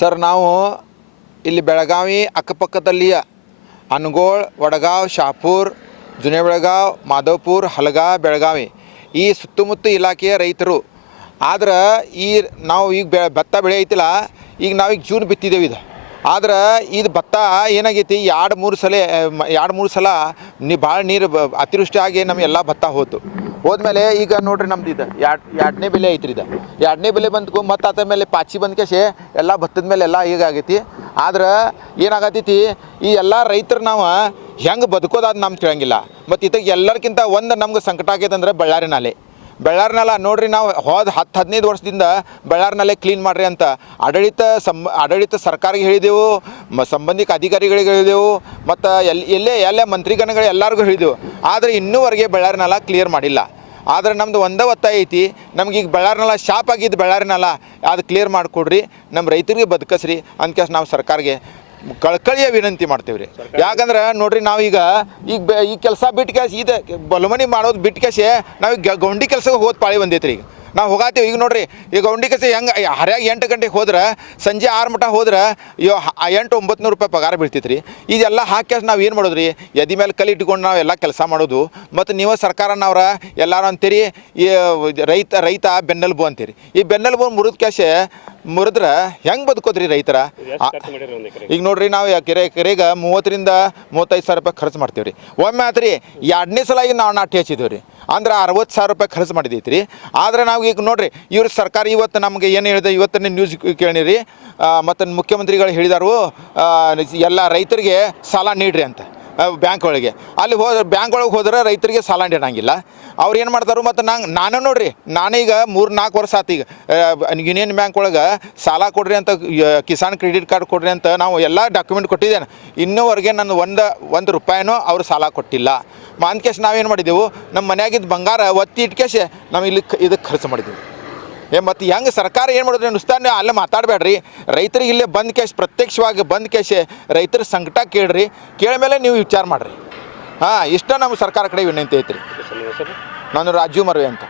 Sir ನಾವು ಇಲ್ಲಿ ಬೆಳಗಾವಿ ಅಕ್ಕಪಕ್ಕದಲ್ಲಿಯ ಅನಗೋಳ, ವಡಗಾವ್, ಶಾಪುರ್, ಜುನೆ ಬೆಳಗಾವ್, ಮಾಧವಪುರ, ಹಲಗಾ, ಬೆಳಗಾವಿ ಈ ಸುತ್ತಮುತ್ತ ಇಲಾಖೆಯ ರೈತರು. ಆದ್ರೆ ನಾವು ಈಗ ಭತ್ತ ಬೆಳೆ ಐತಿಲ್ಲ, ಈಗ ನಾವೀಗ ಜೂನ್ ಬಿತ್ತಿದ್ದೇವೆ. ಆದ್ರೆ ಇದು ಭತ್ತ ಏನಾಗೈತಿ, ಎರಡು ಮೂರು ಸಲ ಭಾಳ ನೀರು ಅತಿವೃಷ್ಟಿ ಆಗಿ ನಮಗೆಲ್ಲ ಭತ್ತ ಹೋದ್ಮೇಲೆ ಈಗ ನೋಡ್ರಿ ನಮ್ದು ಇದು ಎರಡನೇ ಬೆಲೆ ಐತ್ರಿ. ಇದು ಎರಡನೇ ಬೆಲೆ ಬಂದ್ಕು ಮತ್ತು ಅದ್ರ ಮೇಲೆ ಪಾಚಿ ಬಂದ ಕೇಸಿ ಎಲ್ಲ ಭತ್ತದ ಮೇಲೆ ಎಲ್ಲ ಹೀಗಾಗೈತಿ. ಆದ್ರೆ ಏನಾಗತೈತಿ, ಈ ಎಲ್ಲ ರೈತರು ನಾವು ಹೆಂಗೆ ಬದುಕೋದಾದ ನಮ್ಗೆ ತಿಳಿಯಂಗಿಲ್ಲ. ಮತ್ತು ಇದಕ್ಕೆ ಎಲ್ಲರಿಗಿಂತ ಒಂದು ನಮ್ಗೆ ಸಂಕಟ ಆಗೈತೆ ಅಂದ್ರೆ ಬಳ್ಳಾರಿ ನಾಲೆ ನೋಡ್ರಿ. ನಾವು 10-15 ವರ್ಷದಿಂದ ಬಳ್ಳಾರಿ ನಾಲೆ ಕ್ಲೀನ್ ಮಾಡಿರಿ ಅಂತ ಆಡಳಿತ ಸರ್ಕಾರಿಗೆ ಹೇಳಿದೆವು, ಸಂಬಂಧಿಕ ಅಧಿಕಾರಿಗಳಿಗೆ ಹೇಳಿದೆವು, ಮತ್ತು ಎಲ್ಲೇ ಮಂತ್ರಿಗಣಗಳು ಎಲ್ಲರಿಗೂ ಹೇಳಿದೆವು. ಆದರೆ ಇನ್ನೂವರೆಗೆ ಬಳ್ಳಾರಿ ನಾಲ ಕ್ಲಿಯರ್ ಮಾಡಿಲ್ಲ. ಆದರೆ ನಮ್ಮದು ಒಂದೇ ಒತ್ತಾಯ ಐತಿ, ನಮ್ಗೆ ಈಗ ಬಳ್ಳಾರಿ ನಾಲ ಶಾಪ್ ಆಗಿದ್ದು ಬಳ್ಳಾರಿ ನಾಲ ಅದು ಕ್ಲಿಯರ್ ಮಾಡಿಕೊಡ್ರಿ, ನಮ್ಮ ರೈತರಿಗೆ ಬದುಕಿಸ್ರಿ ಅಂತ ನಾವು ಸರ್ಕಾರಕ್ಕೆ ಕಳ್ಕಳಿಯ ವಿನಂತಿ ಮಾಡ್ತೇವೆ ರೀ. ಯಾಕಂದ್ರೆ ನೋಡ್ರಿ, ನಾವೀಗ ಈ ಕೆಲಸ ಬಿಟ್ಟು ಕ್ಯಾಸ್ ಇದು ಬಲಮನಿ ಮಾಡೋದು ಬಿಟ್ಟು ಕ್ಯಾಸೆ ನಾವೀಗ ಗೌಂಡಿ ಕೆಲಸಕ್ಕೆ ಹೋದ ಪಾಳಿ ಬಂದೈತ್ರಿ. ಈಗ ನಾವು ಹೋಗಾತೀವಿ. ಈಗ ನೋಡ್ರಿ, ಈ ಗೌಂಡಿ ಕೆಲಸ ಹೆಂಗೆ ಹರ್ಯಾಗ 8 ಗಂಟೆಗೆ ಹೋದ್ರೆ ಸಂಜೆ 6 ಮಟ ಹೋದ್ರೆ 800-900 ರೂಪಾಯಿ ಪಗಾರ ಬೀಳ್ತೈತೆ ರೀ. ಇದೆಲ್ಲ ಹಾಕಿ ನಾವು ಏನು ಮಾಡೋದು ರೀ, ಎದೆ ಮೇಲೆ ಕಲಿ ಇಟ್ಕೊಂಡು ನಾವು ಎಲ್ಲ ಕೆಲಸ ಮಾಡೋದು. ಮತ್ತು ನೀವು ಸರ್ಕಾರನವ್ರ ಎಲ್ಲರೂ ಅಂತೀರಿ ಈ ರೈತ ಬೆನ್ನೆಲುಬು ಅಂತೀರಿ. ಈ ಬೆನ್ನೆಲುಬು ಮುರಿದ್ರೆ ಹೆಂಗೆ ಬದುಕೋದ್ರಿ ರೈತರ? ಈಗ ನೋಡ್ರಿ, ನಾವು ಕೆರೆಗೆ 30-35 ಸಾವಿರ ರೂಪಾಯಿ ಖರ್ಚು ಮಾಡ್ತೀವಿ ರೀ. ಒಮ್ಮೆ ಆತ್ರಿ 2ನೇ ಸಲ ಈಗ ನಾವು ನಾಟಿ ಹಚ್ಚಿದ್ದೀವಿ ರೀ, ಅಂದ್ರೆ 60,000 ರೂಪಾಯಿ ಖರ್ಚು ಮಾಡಿದೈತಿ ರೀ. ಆದರೆ ನಾವು ಈಗ ನೋಡ್ರಿ, ಇವ್ರ ಸರ್ಕಾರ ಇವತ್ತು ನಮಗೆ ಏನು ಹೇಳಿದೆ, ಇವತ್ತನೇ ನ್ಯೂಸ್ ಕೇಳಿರಿ, ಮತ್ತು ಮುಖ್ಯಮಂತ್ರಿಗಳು ಹೇಳಿದಾರು ಎಲ್ಲ ರೈತರಿಗೆ ಸಾಲ ನೀಡ್ರಿ ಅಂತ ಬ್ಯಾಂಕ್ ಒಳಗೆ. ಅಲ್ಲಿ ಬ್ಯಾಂಕ್ ಒಳಗೆ ಹೋದ್ರೆ ರೈತರಿಗೆ ಸಾಲ ನೀಡಂಗಿಲ್ಲ. ಅವ್ರು ಏನು ಮಾಡ್ತಾರೆ, ಮತ್ತು ನಾನು ನೋಡ್ರಿ, ನಾನೀಗ 3-4 ವರ್ಷ ಆತು ಈಗ ಯೂನಿಯನ್ ಬ್ಯಾಂಕ್ ಒಳಗೆ ಸಾಲ ಕೊಡ್ರಿ ಅಂತ, ಕಿಸಾನ್ ಕ್ರೆಡಿಟ್ ಕಾರ್ಡ್ ಕೊಡ್ರಿ ಅಂತ ನಾವು ಎಲ್ಲ ಡಾಕ್ಯುಮೆಂಟ್ ಕೊಟ್ಟಿದ್ದೇನೆ. ಇನ್ನೂವರೆಗೆ ನಾನು ಒಂದು ರೂಪಾಯಿನೂ ಅವ್ರು ಸಾಲ ಕೊಟ್ಟಿಲ್ಲ. ಅಂದ್ಕೇಶ್ ನಾವೇನು ಮಾಡಿದೆವು, ನಮ್ಮ ಮನೆಯಾಗಿದ್ದು ಬಂಗಾರ ಒತ್ತಿ ಇಟ್ಕೇಶೆ ನಾವು ಇದಕ್ಕೆ ಖರ್ಚು ಮಾಡಿದ್ದೀವಿ. ಮತ್ತು ಹೆಂಗೆ ಸರ್ಕಾರ ಏನು ಮಾಡಿದ್ರೆ ನುಸ್ತಾನೆ ಅಲ್ಲೇ ಮಾತಾಡಬೇಡ್ರಿ, ರೈತರಿಗೆ ಇಲ್ಲೇ ಪ್ರತ್ಯಕ್ಷವಾಗಿ ರೈತರ ಸಂಕಟ ಕೇಳ್ರಿ, ಕೇಳ್ಮೇಲೆ ನೀವು ವಿಚಾರ ಮಾಡಿರಿ. ಇಷ್ಟ ನಮ್ಮ ಸರ್ಕಾರ ಕಡೆ ವಿನಂತಿ ಐತ್ರಿ. ನಾನು ರಾಜೀವ್ ಮರ್ವೆ ಅಂತ.